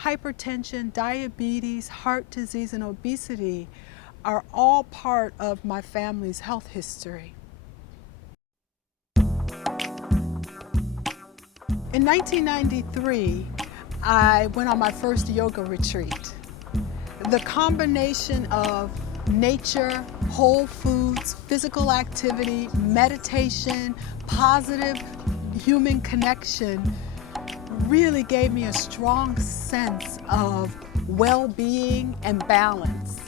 hypertension, diabetes, heart disease, and obesity are all part of my family's health history. In 1993, I went on my first yoga retreat. The combination of nature, whole foods, physical activity, meditation, positive human connection really gave me a strong sense of well-being and balance.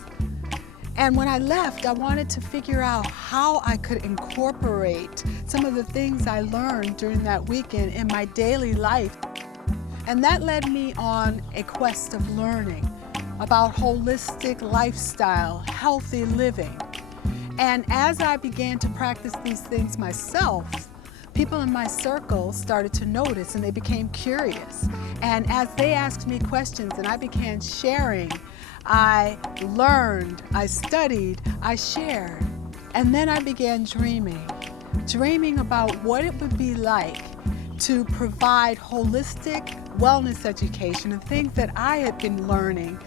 And when I left, I wanted to figure out how I could incorporate some of the things I learned during that weekend in my daily life. And that led me on a quest of learning about holistic lifestyle, healthy living. And as I began to practice these things myself, people in my circle started to notice and they became curious. And as they asked me questions and I began sharing, I learned, I studied, I shared. And then I began dreaming about what it would be like to provide holistic wellness education and things that I had been learning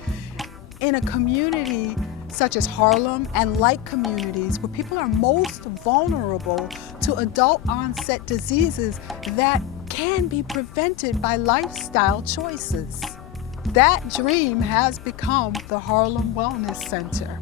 in a community such as Harlem and like communities where people are most vulnerable to adult onset diseases that can be prevented by lifestyle choices. That dream has become the Harlem Wellness Center.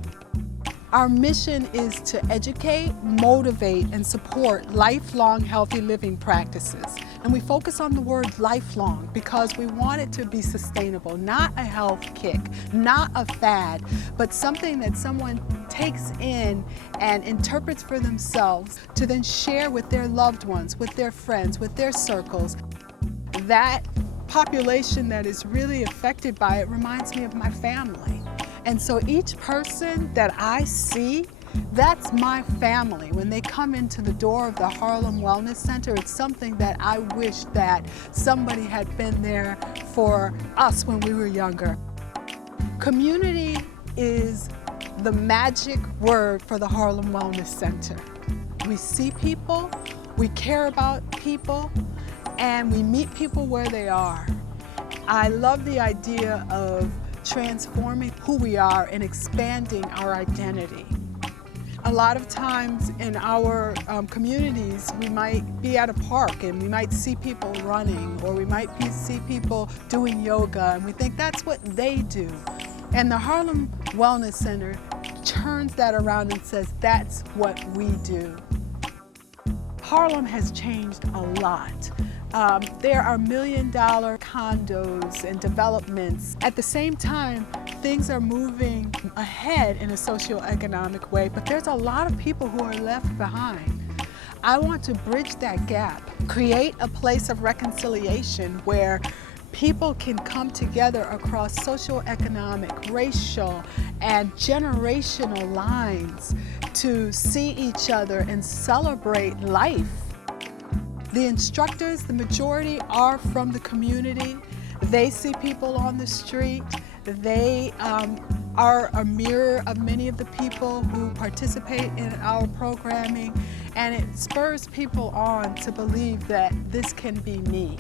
Our mission is to educate, motivate, and support lifelong healthy living practices. And we focus on the word lifelong because we want it to be sustainable, not a health kick, not a fad, but something that someone takes in and interprets for themselves to then share with their loved ones, with their friends, with their circles. That population that is really affected by it reminds me of my family. And so each person that I see, that's my family. When they come into the door of the Harlem Wellness Center, it's something that I wish that somebody had been there for us when we were younger. Community is the magic word for the Harlem Wellness Center. We see people, we care about people, and we meet people where they are. I love the idea of transforming who we are and expanding our identity. A lot of times in our communities, we might be at a park and we might see people running, or we might see people doing yoga, and we think that's what they do. And the Harlem Wellness Center turns that around and says that's what we do. Harlem has changed a lot. There are million-dollar condos and developments. At the same time, things are moving ahead in a socioeconomic way, but there's a lot of people who are left behind. I want to bridge that gap, create a place of reconciliation where people can come together across socioeconomic, racial, and generational lines to see each other and celebrate life. The instructors, the majority, are from the community. They see people on the street. They are a mirror of many of the people who participate in our programming, and it spurs people on to believe that this can be me.